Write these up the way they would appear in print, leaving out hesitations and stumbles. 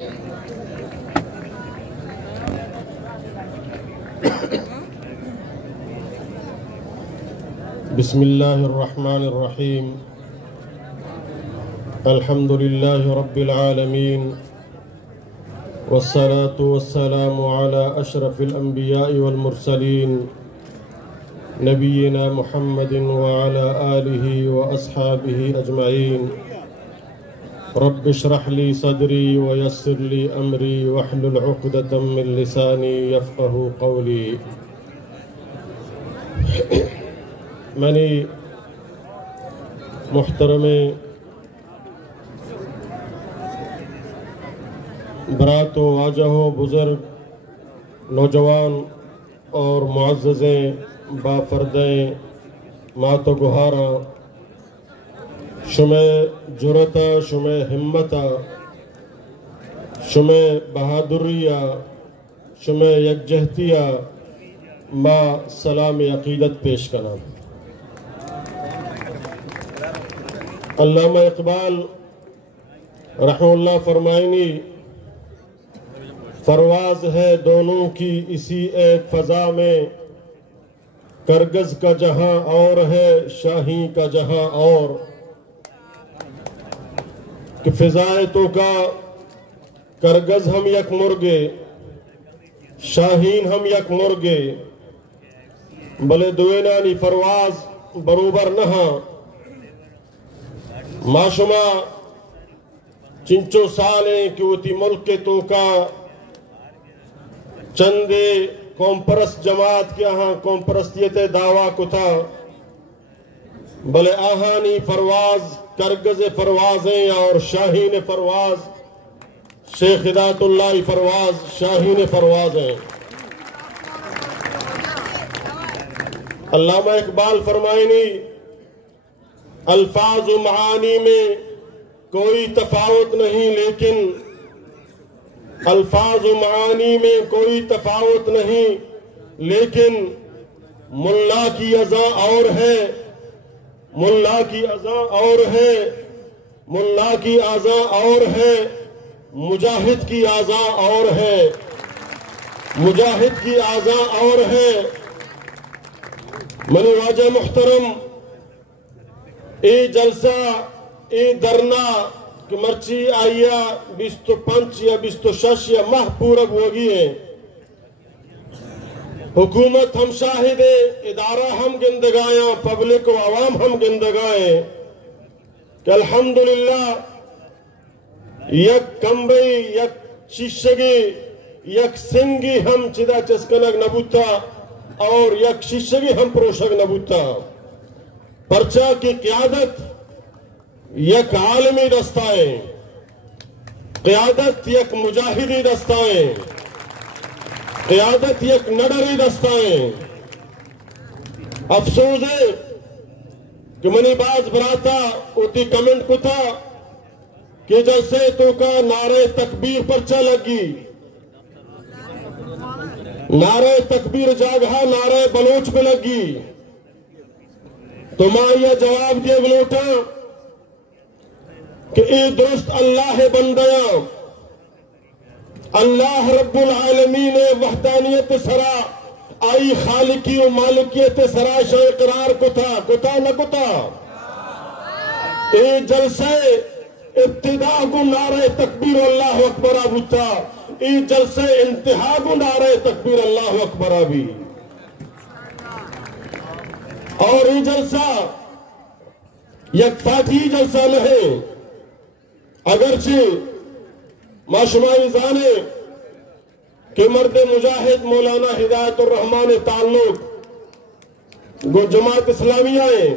بسم اللہ الرحمن الرحیم الحمد للہ رب العالمین والصلاة والسلام على اشرف الانبیاء والمرسلین نبینا محمد وعلى آلہ واصحابہ اجمعین رب اشرح لی صدری ویسر لی امری واحلل عقدۃ من لسانی یفقہوا قولی۔ منی محترم برات و واجہ و بزرگ نوجوان اور معززیں بافردیں مات و گہاراں، شمع جرتا شمع ہمتا شمع بہادریہ شمع یکجہتیہ ما سلام عقیدت پیش کرنا۔ علامہ اقبال رحمہ اللہ فرمائنی، پرواز ہے دونوں کی اسی ایک فضا میں، کرگز کا جہاں اور ہے شاہین کا جہاں اور، کہ فضائے تو کا کرگز ہم یک مرگے شاہین ہم یک مرگے، بلے دوینانی پرواز بروبر نہاں، معشمہ چنچو سالیں کہ ہوتی ملک کے تو کا چندے قوم پرست جماعت کے ہاں قوم پرستیت دعویٰ کو تھا، بلے آہانی پرواز کرگز پروازیں اور شاہین پرواز شیخ ہدایت اللہ پرواز شاہین پروازیں۔ علامہ اقبال فرمائنی، الفاظ و معانی میں کوئی تفاوت نہیں، لیکن الفاظ و معانی میں کوئی تفاوت نہیں، لیکن ملا کی اذاں اور ہے ملا کی اذاں اور ہے ملا کی اذاں اور ہے، مجاہد کی اذاں اور ہے مجاہد کی اذاں اور ہے۔ منی واجہ محترم، اے جلسہ اے دھرنا کہ مرچی آئیا 25 یا 26 یا ماہ پورب ہوگی ہے، حکومت ہم شاہد ادارہ ہم گندگائیں، پبلک و عوام ہم گندگائیں، کہ الحمدللہ یک کمبئی یک شیشگی یک سنگی ہم چدا چسکنگ نبوتا اور یک شیشگی ہم پروشگ نبوتا، پرچہ کی قیادت یک عالمی دستائیں، قیادت یک مجاہدی دستائیں، قیادت یک نڈری دستائیں۔ افسوس ہے کہ منی باز براتا اوتی کمنٹ کو تھا کہ جیسے تو کا نعرہ تکبیر پرچہ لگی، نعرہ تکبیر جاگہا نعرہ بلوچ پہ لگی، تو ماں یہ جواب دیا بلوٹا کہ اے درست اللہ بندیاں، اللہ رب العالمین وحدانیت سرا آئی خالقی و مالکیت سرا شاہ اقرار کتا نہ کتا، اے جلسے ابتدا کو نعرہ تکبیر اللہ اکبر آبوتا، اے جلسے انتہا کو نعرہ تکبیر اللہ اکبر آبی، اور یہ جلسہ یک فاتحی جلسہ نہیں، اگرچہ معشمائی زانے کہ مرد مجاہد مولانا ہدایت الرحمن تعلق گو جماعت اسلامیہ ہیں،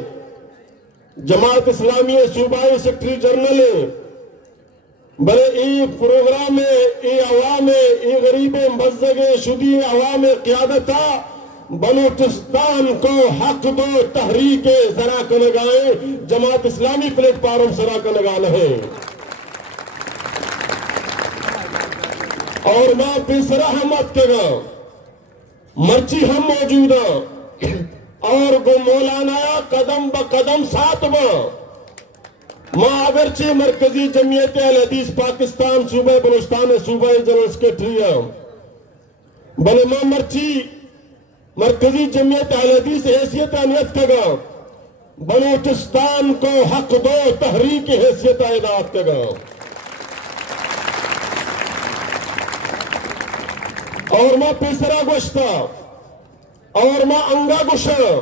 جماعت اسلامیہ صوبائی سیکٹری جنرل ہیں، بلے ای پروگرام ای عوام ای غریب مبزگ شدی عوام قیادتا بلوچستان کو حق دو تحریک ذرا کنگائیں جماعت اسلامی پلیٹ فارم سرا کنگان ہے، اور ماں پیسرا ہمت کے گا مرچی ہم موجود ہیں، اور گو مولانا قدم با قدم ساتھ با ماں اگرچہ مرکزی جمعیت اہل حدیث پاکستان صوبہ بلوچستان صوبہ جنرل سیکرٹری بلے ماں مرچی مرکزی جمعیت اہل حدیث حیثیت انیت کگا بلوچستان کو حق دو تحریک حیثیت ادات کگا اور ماں پیسرا گوشتا اور ماں انگا گوشا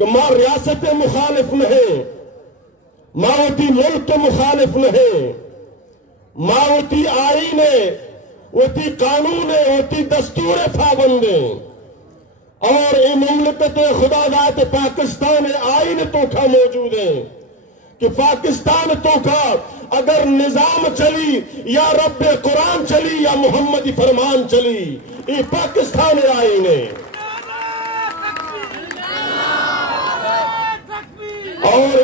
کہ ماں ریاست مخالف نہیں ماں ہوتی ملک مخالف نہیں ماں ہوتی آئین ہوتی قانون ہوتی دستور پابند اور یہ مملکت خدا داد پاکستان آئین تو کا موجود ہے کہ پاکستان تو کا اگر نظام چلی یا رب قرآن چلی یا محمدی فرمان چلی یہ پاکستان آئین ہے اور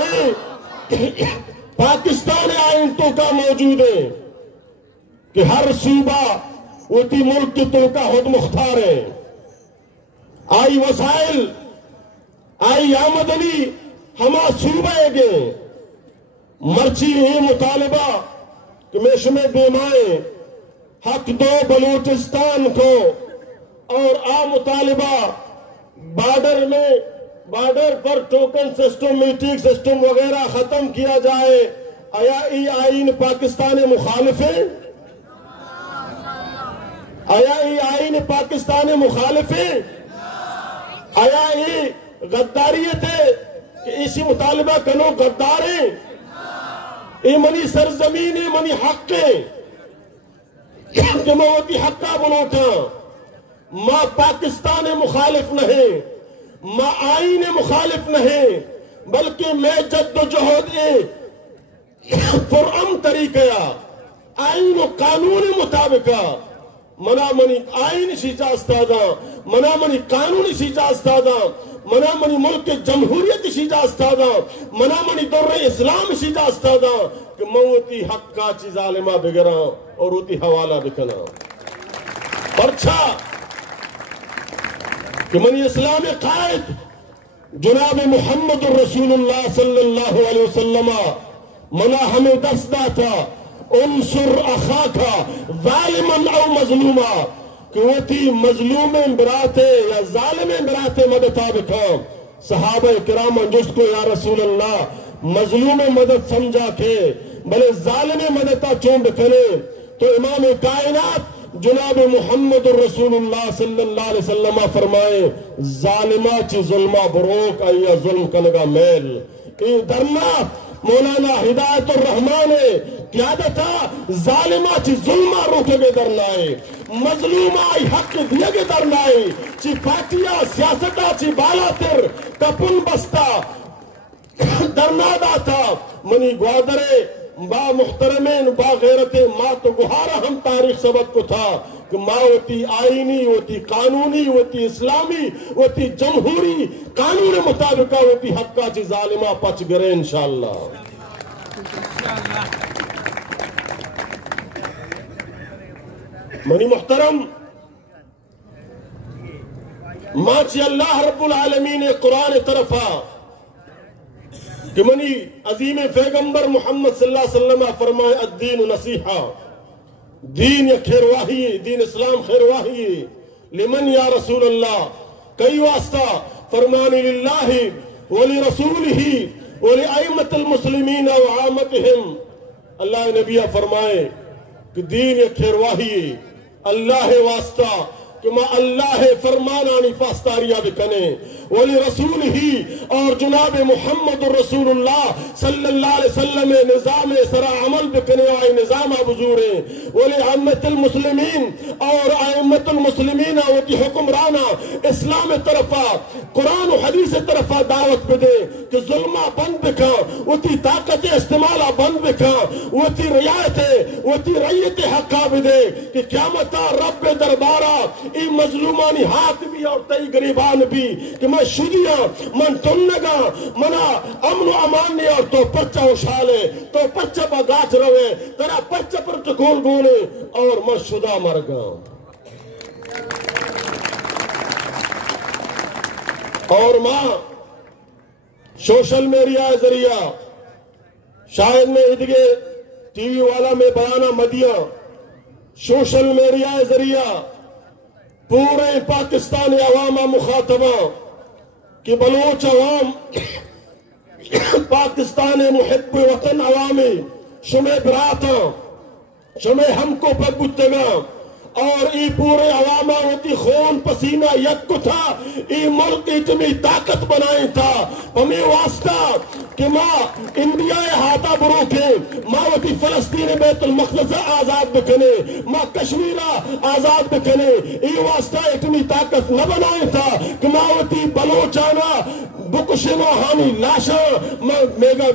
پاکستان آئین تو کا موجود ہے کہ ہر صوبہ ہوتی ملک کی تو کا خود مختار ہے آئی وسائل آئی آمدنی ہما صوبہ گے مرچی یہ مطالبہ کہ میں بیمائیں حق دو بلوچستان کو اور مطالبہ بارڈر پر ٹوکن سسٹم میٹنگ سسٹم وغیرہ ختم کیا جائے آیا ای آئین پاکستان مخالف ہے آیا ای آئین پاکستان مخالف ہے آیا یہ غداریت ہے کہ اسی مطالبہ کنو غدار ہیں یہ منی سرزمین ہے منی حق ہے کہ موتی حقہ بنوٹا ماں پاکستان مخالف نہیں ماں آئین مخالف نہیں بلکہ میں جد و جہد پرام طریقہ آئین و قانون مطابقہ منا منی آئین شیجا استادا منا منی قانون شیجا استادا منا منی ملک جمہوریت شیجا استادا منا منی دور اسلام شیجا استادا کہ موتی حق کا چی ظالمہ بگرا اور ہوتی حوالہ بکنا پرچھا کہ منی اسلام قائد جناب محمد رسول اللہ صلی اللہ علیہ وسلم منا ہمیں دست داتا انصر اخاکا ظالمن او مظلوما کہ وہ تھی مظلوم براتے یا ظالم براتے مدد بکھا صحابہ کرام جس کو یا رسول اللہ مظلوم مدد سمجھا کے بلے ظالم مدد چون بکھنے تو امام کائنات جناب محمد رسول اللہ صلی اللہ علیہ وسلم فرمائے ظالمہ چی ظلمہ بروک آئیا ظلم کنگا میل ای درنا مولانا ہدایت الرحمان قیادتا ظالمہ چی ظلمہ روکے گے درنائے مظلومہ ای حق دیے گے درنائے چی پارٹیا سیاستہ چی بالا تر کپن بستا درنا داتا منی گوادرے با محترمین با غیرت ماں تو گہارا ہم تاریخ سبق کو تھا کہ ماں ہوتی آئینی ہوتی قانونی ہوتی اسلامی ہوتی جمہوری قانون مطابقہ ہوتی حقہ چی ظالمہ پچ گرے انشاءاللہ منی محترم ماں چی اللہ رب العالمین قرآن طرفا کہ منی عظیم پیغمبر محمد صلی اللہ علیہ وسلم فرمائے الدین نصیحہ دین یا خیرواہی دین اسلام خیرواہی لمن یا رسول اللہ کئی واسطہ فرمانی للہ ولی رسولہ ولی ائمت المسلمین و عامتہم اللہ نبیہ فرمائے کہ دین یا خیرواہی اللہ واسطہ کہ ما اللہ فرمانانی فاستاریہ بکنے ولی رسول ہی اور جناب محمد رسول اللہ صلی اللہ علیہ وسلم نظام سرا عمل بکنے آئی نظام بزوریں ولی عامت المسلمین اور ائمت المسلمین وتی حکمرانا اسلام طرفا قرآن و حدیث طرفا دعوت بدے کہ ظلمہ بند بکا وتی طاقت استعمالہ بند بکا وتی ریایت وتی ریت حقا بدے کہ قیامتا رب دربارہ ای مظلومانی ہاتھ بھی اور تئی گریبان بھی کہ میں شدیاں من تنگا منا امن و امان نہیں اور تو پچھا اشالے تو پچھا بگاچ روے ترا پچھا پر ٹکول گونے اور میں شدہ مر گا اور ماں سوشل میڈیا ذریعہ شاید میں ادگے ٹی وی والا میں بیانہ مدیاں سوشل میڈیا ذریعہ پورے پاکستانی عوام مخاطبہ کہ بلوچ عوام پاکستان محب وطن عوامی شمع براتا شمع ہم کو پگتگا اور ای پورے عوامہ ہوتی خون پسینہ یک کو تھا ای ملک اتنی طاقت بنائیں تھا ہمیں واسطہ کہ ماں انڈیا ہاتھا بروکے ماں ہوتی فلسطین بیت المقدس آزاد بکنے ماں کشمیرہ آزاد بکنے ای واسطہ اتنی طاقت نہ بنائیں تھا کہ ماں ہوتی بلوچانا بکشنو ہانی لاشا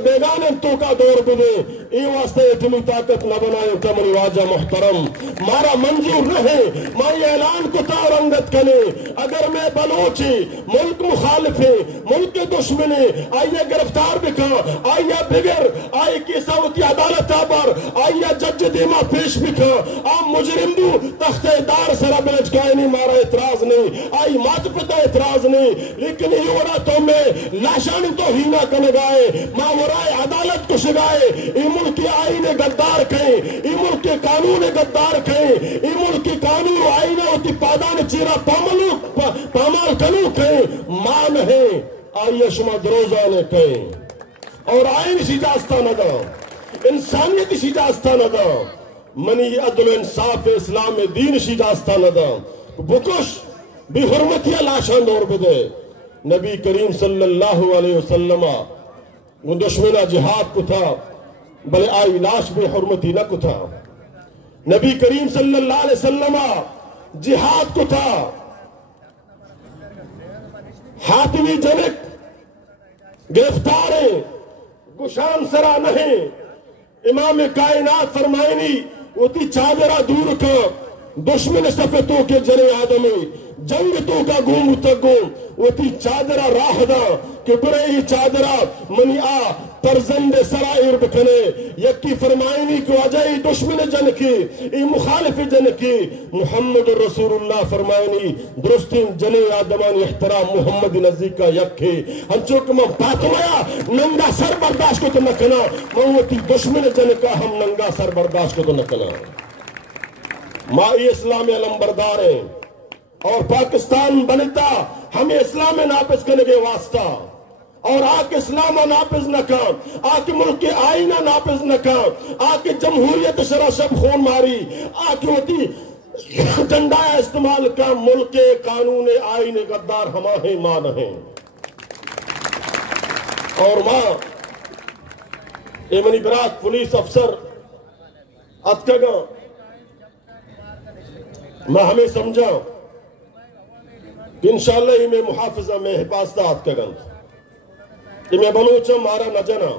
بیگانے تو کا دور بدے ای واسطہ اتنی طاقت نہ بنائیں تھا منی واجہ محترم مارا منظور نہیں میں یہ اعلان کو تا رنگت کنے اگر میں بلوچی ملک مخالفے ملک دشمنے آئیے گرفتار بکا آئیے بگر آئی کی ساوتی عدالت آبار آئیے جج دیما پیش بکا آم مجرم دو تخت دار سرا بلج کائنی مارا اعتراض نہیں آئی مات پتا اعتراض نہیں لیکن یہ ورہ تو میں لاشانی تو ہینا کنے گائے ماں ورائے عدالت کو شگائے ای ملک کی آئین گدار کہیں ای ملک کے قانون گدار کہیں ای ملک کی قانون آئین ہوتی پادان چیرہ پامال کنو کہیں ماں نہیں آئیے شما دروزانے کہیں اور آئین شجاستہ نہ دا انسانیت شجاستہ نہ دا منی عدل و انصاف اسلام دین شجاستہ نہ دا بکش بھی حرمتیہ لاشان دور بدے نبی کریم صلی اللہ علیہ وسلم وہ دشمنہ جہاد کو تھا بلے آئی لاش بے حرمتی نہ کو تھا نبی کریم صلی اللہ علیہ وسلم جہاد کو تھا حاتمی جنک گرفتاریں گشان سرا نہیں امام کائنات فرمائنی وہ تی چادرہ دور کا دشمن صفتوں کے جنے آدمی جنگ تو کا گوم تگوم وہ تی چادرہ راہ دا کہ برے ہی چادرہ منی آ ترزند سرائر بکنے یکی فرمائنی کو اجائی دشمن جن کی ای مخالف جن کی محمد رسول اللہ فرمائنی درستین جنے آدمان احترام محمد نزدیک کا یکی ہنچو کہ میں پاتویا ننگا سر برداشت کو تو نکنا موتی دشمن جن کا ہم ننگا سر برداشت کو تو نکنا مائی اسلام علم بردار ہیں اور پاکستان بنتا ہمیں اسلام ناپس کرنے کے واسطہ اور آکے اسلام ناپس نہ کام آکے ملک کے آئینہ ناپس نہ کام آکے جمہوریت شرع شب خون ماری آکے ہوتی جنڈایا استعمال کا ملک کے قانون آئین غدار ہماہیں ماں نہیں اور ماں ایمنی برات پولیس افسر اتکگا میں ہمیں سمجھا کہ انشاءاللہ ہی میں محافظہ میں حفاظتات کا گند کہ میں بلوچا مارا نہ جنا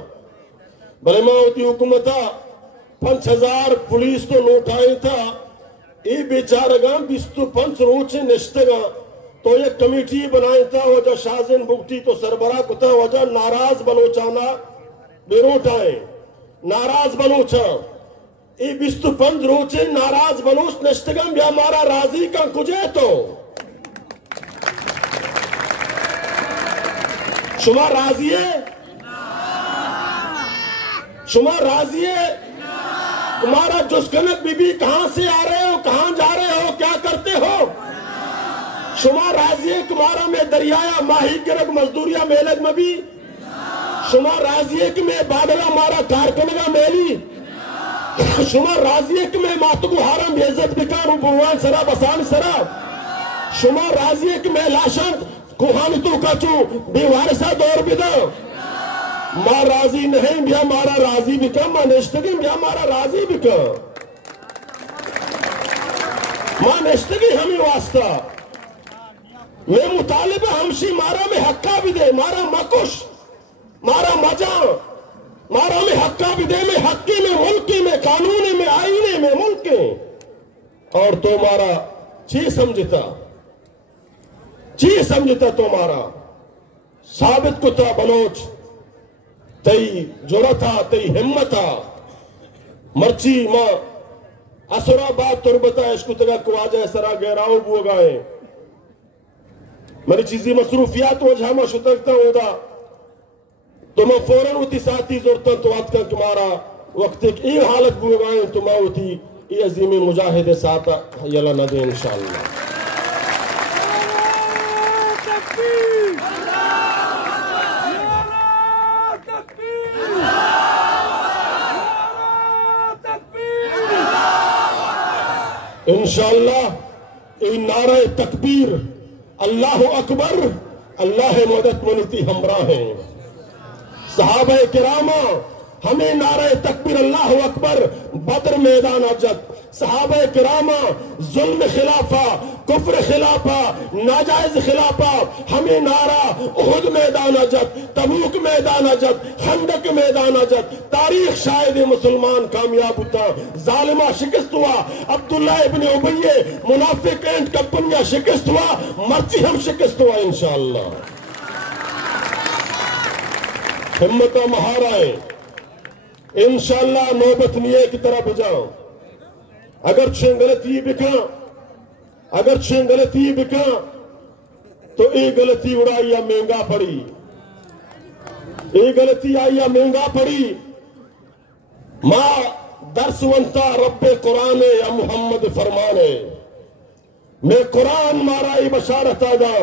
بلے ماں ہوتی حکومتا 5000 پولیس تو نوٹ آئی تھا ای بیچارگاں 25 روچے نشتگاں تو یہ کمیٹی بنائی تھا وجہ شازن بگٹی تو سربراہ کو تھا وجہ ناراض بلوچانا بے روٹ آئے ناراض بلوچا ای 25 روچے ناراض بلوچ نشتگاں بیا مارا راضی کا کجے تو شما راضی ہے شما راضی ہے تمہارا جسکنک بی بی کہاں سے آ رہے ہو کہاں جا رہے ہو کیا کرتے ہو شما راضی ہے تمہارا میں دریایا ماہی گرگ مزدوریہ میلگ میں بھی شما راضی ہے کہ میں بادلہ مارا کارکنگا میلی شما راضی ہے کہ میں ماتگو حرم بیزت بکاروں بروان سرا بسان سرا شما راضی ہے کہ میں لاشند کوہانی تو کچو بیوارسا دور بیدا ماں راضی نہیں بیا مارا راضی بکا ماں نشتگی بیا مارا راضی بکا ماں نشتگی ہمیں واسطہ میں مطالبہ ہمشی مارا میں حقہ بھی دے مارا مکش مارا مجا مارا میں حقہ بھی دے میں حقی میں ملکی میں قانونی میں آئینے میں ملکی اور تو مارا چی سمجھتا تو مارا ثابت کو تھا بلوچ تی جرتا تی ہمتا مرچی ماں اسرا بات تربتا عشق تگا کواجہ سرا گہراؤ بو گائے میری چیزی مصروفیات وجہ میں شتکتا ہوں دا تو میں فوراً ہوتی ساتھی زورتاں تو آت کا تمہارا وقت ایک ای حالت بوگائیں تو میں ہوتی ای عظیم مجاہد ساتھ یلا نہ دے انشاءاللہ. انشاءاللہ ای نعرہ تکبیر اللہ اکبر اللہ مدد منتی ہمراہ ہیں. صحابہ کرامہ ہمیں نعرہ تکبیر اللہ اکبر بدر میدان اجد، صحابہ کرامہ ظلم خلافہ، کفر خلافہ، ناجائز خلافہ، ہمیں نعرہ احد میدان اجد، تبوک میدان اجد، خندق میدان اجد. تاریخ شاہد مسلمان کامیاب ہوتا، ظالمہ شکست ہوا، عبداللہ ابن ابی منافق اینڈ کمپنیاں شکست ہوا، مرچی ہم شکست ہوا انشاءاللہ. ہمت مہارائیں انشاءاللہ نوبت نیے کی طرح بجاؤ. اگر چھیں غلطی بکا تو ای غلطی اڑائیا مہنگا پڑی، ای غلطی آئیا مہنگا پڑی. ماں درس ونتا رب قرآن یا محمد فرمانے میں قرآن مارائی بشارت آدھا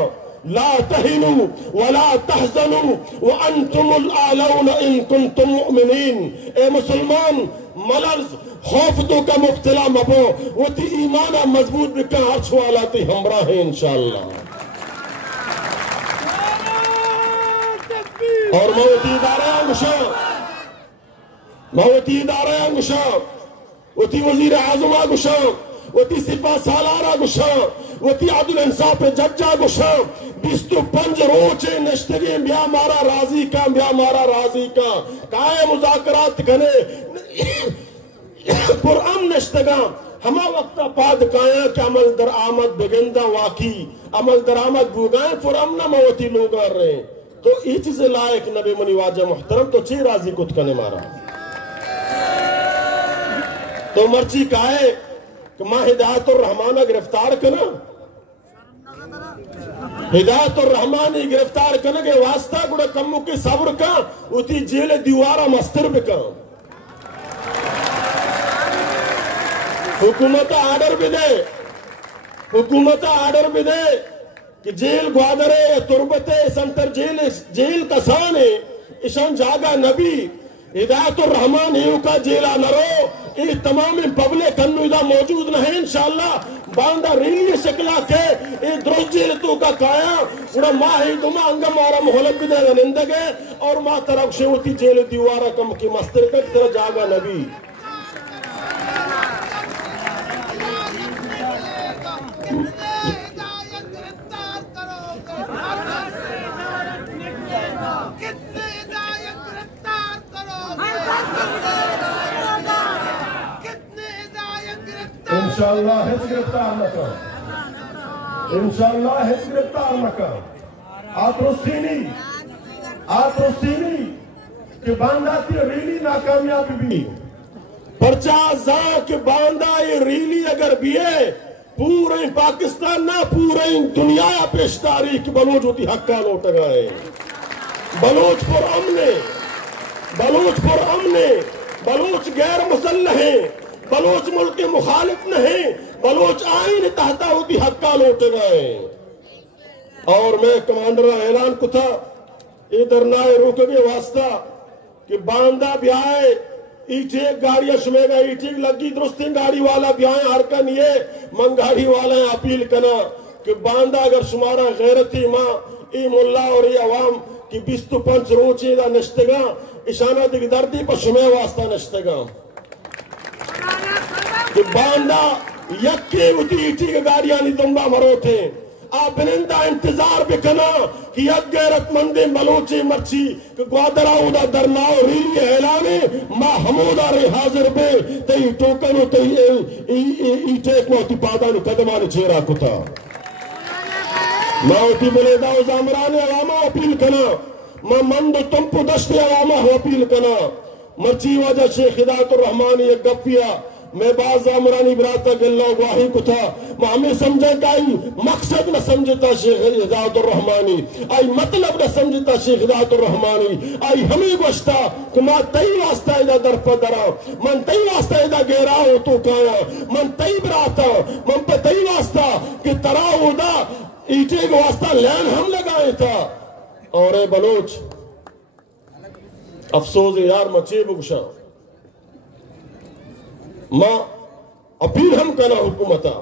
لا تہنوا ولا تحزنوا وانتم الاعلون ان کنتم مؤمنین. اے مسلمان ملرز خوف تو کا مبتلا مبو وہ تی ایمانہ مضبوط بکا عرش والاتی ہمراہ ہیں انشاءاللہ. اور موتی ادارہ گشا وتی وزیر اعظم گشا وتی سپاہ سالارہ گشا وتی عدل انصاف ججا گشا 25 روچے نشتگی بیا مارا راضی کا کائے مذاکرات کنے قرآن نشتگا ہما وقتا پاد کایا کہ عمل در آمد بگندہ واقعی عمل در آمد بوگائیں فرامنا موتی لوگا رہے. تو ای چیز لائق نبی منی واجہ محترم تو چی راضی کت کنے مارا. تو مرچی کہے کہ ماں ہدایت الرحمانہ گرفتار کنا، ہدایت الرحمانی گرفتار کنا کے واسطہ گوڑا کمو کی صبر کا اتی جیل دیوارہ مستر بکا. حکومت آرڈر بھی دے کہ جیل گوادرے تربتے سنٹر جیل کسانے اشان جاگا نبی ہدایت الرحمان ایو کا جیلہ نرو یہ تمام پبلک انو ادھا موجود نہیں انشاءاللہ باندہ ریلی شکلہ کے یہ درست جیل تو کا کایا اڑا ماہی دمہ انگم وارا محلب بھی دے نندگے اور ماہ طرف شیوتی جیل دیوارا کم کی مستر کا طرح جاگا نبی. انشاءاللہ ہیچ گرفتار نہ کر آپ رسینی کہ باندھا تی ریلی ناکامیابی بھی پرچہ زاں کہ باندھا یہ ریلی اگر بھی ہے پورے پاکستان نہ پورے دنیا پیش تاریخ بلوچ ہوتی حقہ لوٹ گئے. بلوچ پر امنے بلوچ غیر مسلح ہیں، بلوچ ملک کے مخالف نہیں، بلوچ آئین تحتا ہوتی حقہ لوٹ گئے. اور میں کمانڈر اعلان کو تھا ادھر نائے روکے واسطہ کہ باندھا بھی آئے ایٹھیک گاڑیاں شمے گا ایٹھیک لگی درستین گاڑی والا بھی آئے ہرکن یہ من گاڑی والا ہے اپیل کنا کہ باندھا اگر شمارا غیرتی ماں ای ملا اور ای عوام کی 25 روچے دا نشتگا اشانہ دیکھ دردی پر شمے واسطہ نشتگا کہ باندھا یکی ہوتی ایٹھیک گاڑیاں نہیں دنبا مرو تھے. آپ بنندہ انتظار بکنا کہ یک غیرت مندی ملوچی مرچی کہ گوادر آؤدا درناؤ ریلی اعلانے ماں حمود آرے حاضر بے تی ٹوکنو تی ایٹیک موتی پادانو قدمانی چیرا کتا. ماں ہوتی بلیدہ و زعمرانی عوامہ اپیل کنا ماں مندو تمپو دشتی عوامہ اپیل کنا. مرچی وجہ شیخ ہدایت الرحمانی ایک گپیا میں باز زعمرانی براتا کہ اللہ گواہی کو تھا میں ہمیں سمجھے کہ آئی مقصد نہ سمجھتا شیخ ہدایت الرحمانی آئی مطلب نہ سمجھتا شیخ ہدایت الرحمانی آئی ہمیں گوشتا کہ ماں تئی واسطہ ایدہ در پدرا من تئی واسطہ ایدہ گیرا ہو تو کایا من تئی براتا من پہ تئی واسطہ کہ تراؤ دا ایٹے کو واسطہ لین ہم لگائے تھا اور اے بلوچ افسوس یار مچے بگشا ماں اپیل ہم کنا حکومتا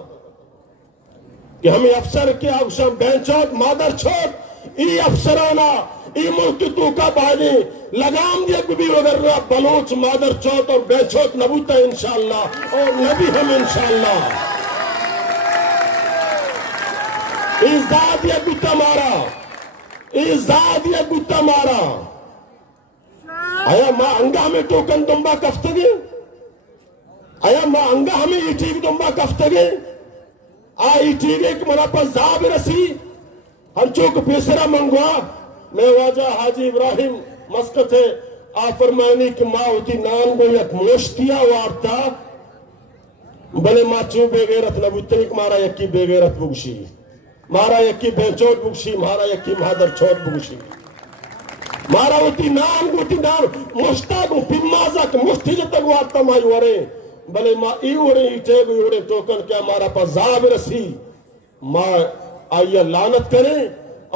کہ ہمیں افسر کیا اگشا بینچوت مادر چھوٹ ای افسرانا ای ملک تو کا بانی لگام دیا کبھی وغیرہ بلوچ مادر چوت اور بینچوت نبوتا انشاءاللہ اور نبی ہم انشاءاللہ ای زاد یا گتا مارا ای زاد یا گتا مارا آیا ماں انگا ہمیں ٹوکن دنبا کفتگی آیا ماں انگا ہمیں یہ ٹھیک دنبا کفتگی آئی ٹھیک ایک منا پر زاب رسی ہم چوک پیسرہ منگوا میں واجہ حاجی ابراہیم مسکت ہے آ فرمائنی کہ ماں ہوتی نان کو یک موشتیا وارتا بلے ماں چو بے غیرت نبوتنی کہ مارا یکی بے غیرت بگشی مارا یکی بینچوٹ بگشی مارا یکی مادر چھوٹ بگشی مارا ہوتی نام ہوتی نام مشتا کو پیمازا کہ مشتی جتا کو آتا مائی ورے بلے ماں ای ورے ایٹے کو ورے ٹوکن کیا مارا پا زاب رسی ماں آئیہ لعنت کریں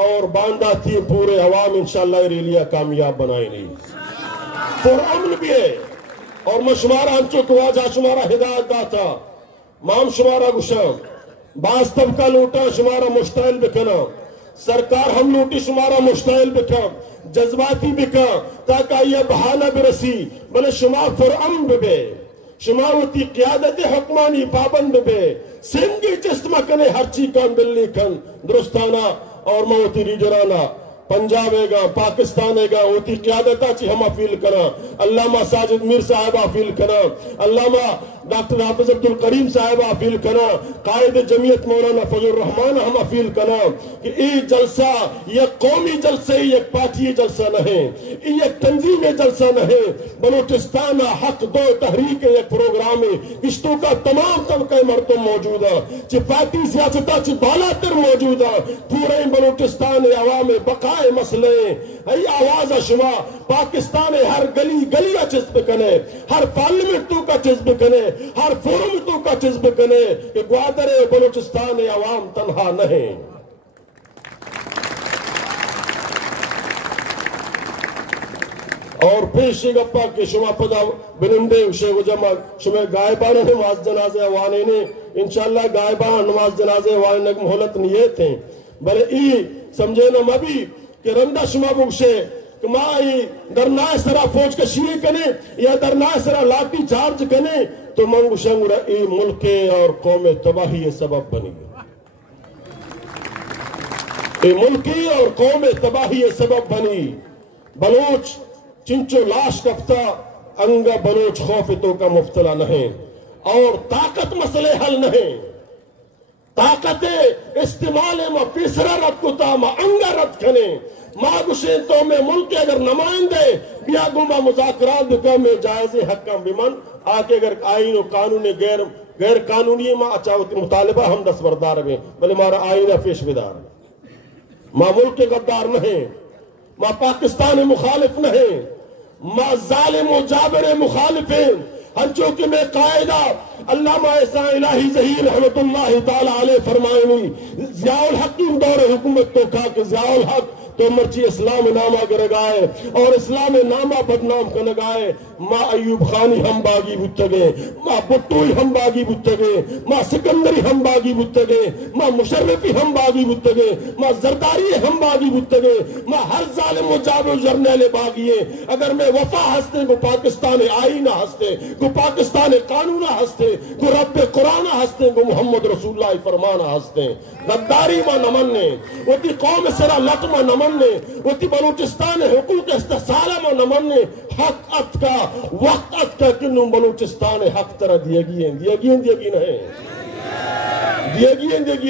اور باندھا تھی پورے عوام انشاءاللہ ریلیا کامیاب بنائیں نہیں پر امن بھی ہے اور میں شمارا ہم چکو آجا شمارا ہدایت داتا مام شمارا گشام باز طبقہ لوٹا شمارا مشتعل بکنا سرکار ہم لوٹی شمارا مشتعل بکا جذباتی بکا تاکہ یہ بہانہ برسی بلے شما فرعم بے شما ہوتی قیادت حکمانی پابند بے سنگی جسمہ کنے ہر چی کان بلی کن درستانا اور موتی ریجرانا پنجاب ہے گا پاکستان ہے گا ہوتی قیادتہ چی ہم افیل کنا علامہ ساجد میر صاحب افیل کنا علامہ ڈاکٹر حافظ عبدالقریم صاحب افیل کنا قائد جمعیت مولانا فضل الرحمان ہم افیل کنا کہ ای جلسہ یک قومی جلسہ یک پارٹی جلسہ نہیں یک تنظیم جلسہ نہیں بلوچستان حق دو تحریک یک پروگرام کشتوں کا تمام طبقہ مردم موجود ہے چی پارٹی سیاستہ چی بالاتر موجود ہے پورے بلوچستان عوام بقائے مسئلے ای آواز شما پاکستان ہر گلی گلی کا چسب کنے ہر پارلیمنٹوں کا چسب کنے ہر فورمتوں کا چسب کنے کہ گوادر بلوچستان عوام تنہا نہیں اور پھر شیگپا کے شما پدا بنندے شیخ جمع شما گائبان نماز جنازے وانے نے انشاءاللہ گائبان نماز جنازے وانے مہلت نیت ہیں بلے ای سمجھے نا مبی کہ رندہ شما بگشے کہ ماں ای درنائے سرا فوج کا شیئے کنے یا درنائے سرا لاٹی چارج کنے تو منگو شنگو ای ملک اور قوم تباہی سبب بنی ای ملکی اور قوم تباہی سبب بنی بلوچ چنچو لاش کفتا انگا بلوچ خوف تو کا مفتلا نہیں اور طاقت مسئلے حل نہیں طاقت استعمال ما پیسرا رد کتا ما انگا رد کھنے ما گشین تو میں ملک اگر نمائندے بیا گما مذاکرات بکا میں جائز حکم بمن آکے اگر آئین و قانون غیر قانونی ما اچھاوتی مطالبہ ہم دستبردار میں بلے مارا آئینہ پیش بدار ما ملک غدار نہیں ما پاکستان مخالف نہیں ما ظالم و جابر مخالف ہیں ہنچو کہ میں قائدہ علامہ احسان الہی ظہیر رحمت اللہ تعالی علیہ فرمائنی ضیاء الحق دور حکومت تو کھا کہ ضیاء الحق تو مرچی اسلام نامہ گرگائے اور اسلام نامہ بدنام کنگائے ما ایوب خانی ہم باغی بتگے ما بٹوئی ہم باغی بتگے ما سکندری ہم باغی بتگے ما مشرفی ہم باغی بتگے ما زرداری ہم باغی بتگے ما ہر ظالم و جابر جرنیل باغیے اگر میں وفا ہستے کو پاکستان آئینہ ہستے کو پاکستان قانونہ ہستے کو رب قرآن ہستے کو محمد رسول اللہ فرمانا ہستے غداری ما نمنے وہ تی قوم سرا لطمہ نمنے وہ تی بلوچستان حقوق استحصالہ ما نمنے حق ات کا وقت ات کا کنوں بلوچستان حق طرح دیگی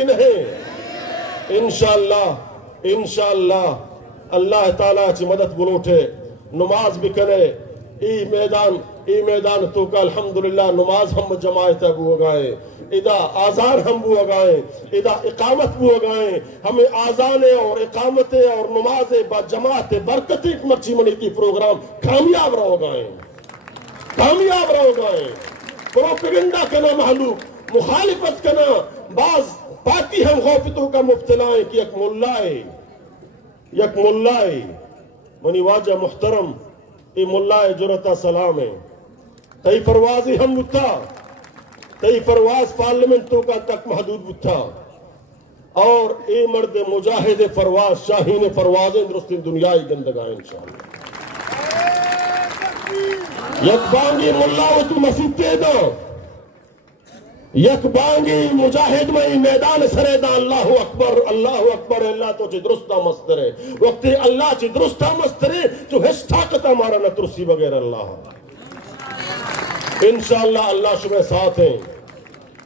نہیں انشاءاللہ اللہ تعالیٰ چی مدد بلوٹے نماز بکنے ای میدان ای میدان تو کا الحمدللہ نماز ہم جماعت بو گائیں ادا آزان ہم بو گائیں ادا اقامت بو گائیں ہمیں آزان اور اقامت اور نماز با جماعت برکت مرچی منی کی پروگرام کامیاب رہو گائیں کامیاب رہو گائیں پروپیگنڈا کنا محلوب مخالفت کنا بعض پاکی ہم خوفتوں کا مبتلائیں کہ یک ملائے منی واجہ محترم ای ملائے جرتا سلام ہے تئی پروازی ہم بتا تئی پرواز پارلیمنٹوں کا تک محدود بتا اور اے مرد مجاہد پرواز شاہین پروازیں درست دنیای گندگائیں انشاءاللہ یک بانگی ملاو تو مسیح تیدا یک بانگی مجاہد میں میدان سریدہ اللہ اکبر اللہ تو چی درستہ مسترے وقتی اللہ چی درستہ مسترے تو ہش طاقت ہمارا نہ ترسی بغیر اللہ انشاءاللہ اللہ شمع ساتھ ہیں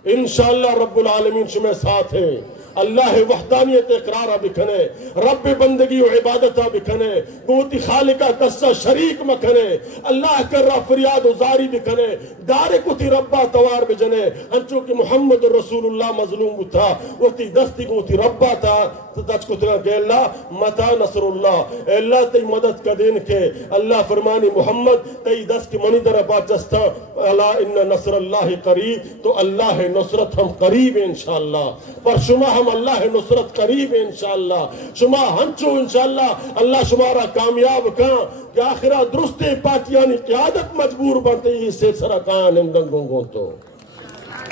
انشاءاللہ رب العالمین شمع ساتھ ہیں اللہ وحدانیت اقرارہ بکھنے رب بندگی و عبادتہ بکھنے گوتی خالقہ قصہ شریک مکھنے اللہ کر رہا فریاد و زاری بکھنے دارے کتی ربا توار بجنے انچو کہ محمد رسول اللہ مظلوم تھا وقتی دستی گوتی ربا تھا تچ کتنا کہ اللہ متا نصر اللہ اے اللہ تی مدد کا دین کے اللہ فرمانی محمد تی دست کی منی در بات جستا اللہ ان نصر اللہ قریب تو اللہ نصرت ہم قریب انشاءاللہ پر شما ہم اللہ نصرت قریب انشاءاللہ شما ہنچو انشاءاللہ اللہ شمارا کامیاب کہاں کہ آخرہ درست پاتیانی قیادت مجبور بنتے ہی سے سرکایا نندنگوں گو تو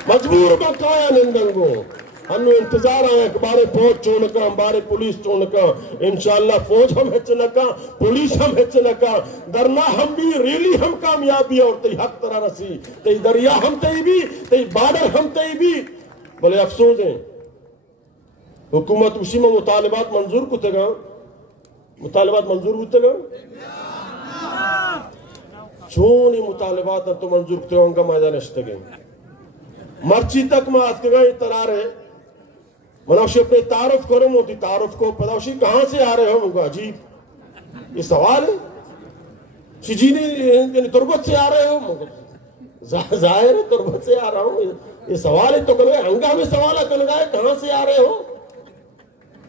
مجبور بنتایا نندنگوں ہم انتظار آئے کہ بارے فوج چونکا بارے پولیس چونکا انشاءاللہ فوج ہم ہچنکا پولیس ہم ہچنکا درنا ہم بھی ریلی ہم کامیابی اور تی حق طرح رسی تی دریا ہم تی بھی تی بارڈر ہم تی بھی بلے افسوس ہیں حکومت اسی میں مطالبات منظور کو تگا مطالبات منظور ہوتے گا چونی مطالبات تو منظور کو تگا ان کا میدان اشتگیں مرچی تک میں آت گئی ترارے منوشی اپنے تعارف کرو موتی تعارف کو پداوشی کہاں سے آ رہے ہو مگا عجیب یہ سوال ہے شجینی تربت سے آ رہے ہو ظاہر ہے تربت سے آ رہا ہوں یہ سوال ہے تو کنگا ہنگامی سوالہ کنگا ہے کہاں سے آ رہے ہو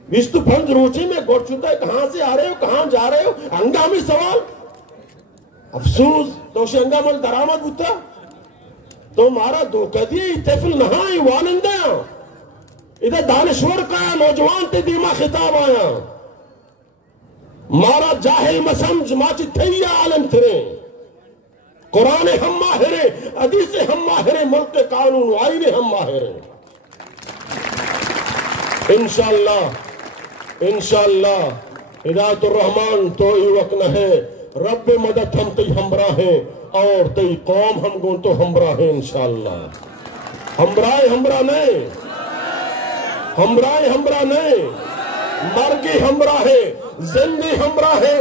بیستو پھنج روچی میں گوڑ چھتا ہے کہاں سے آ رہے ہو کہاں جا رہے ہو ہنگامی سوال افسوس توشی ہنگامل درامت بتا تو مارا دھوکہ دی تفل نہائی والندہ ادھر دانشور کا نوجوان تے دیما خطاب آیا مارا جاہل مسمج ماچی تھیا عالم تھرے قرآن ہم ماہرے حدیث ہم ماہرے ملک قانون آئین ہم ماہرے انشاءاللہ ہدایت الرحمن تو ہی وقت نہ ہے رب مدد ہم تی ہمراہ ہیں اور تی قوم ہم گون تو ہمراہ ہیں انشاءاللہ ہمراہ نہیں مرگی ہمراہ ہے زندگی ہمراہ ہے